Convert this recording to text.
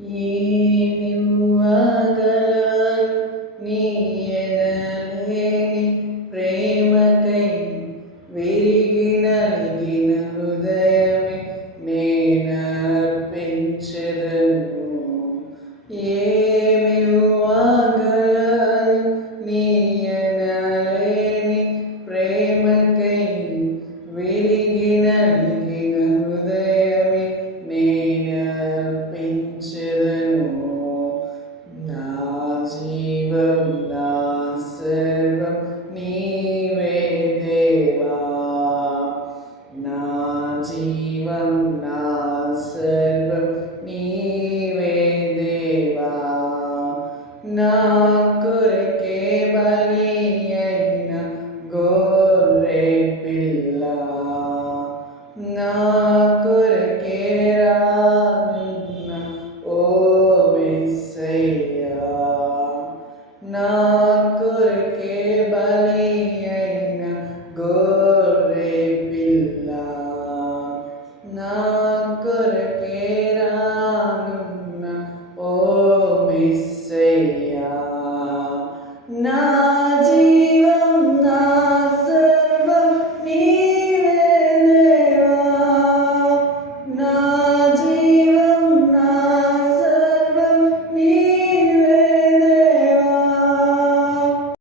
ఏమివ్వగలను నీ ఎనలేని ప్రేమకై విరిగి నలిగిన హృదయమే నేనర్పించెదను. ఏమివ్వగలను నీ ఎనలేని ప్రేమకై విరిగి నలిగిన హృదయమే నేనర్పించెదను.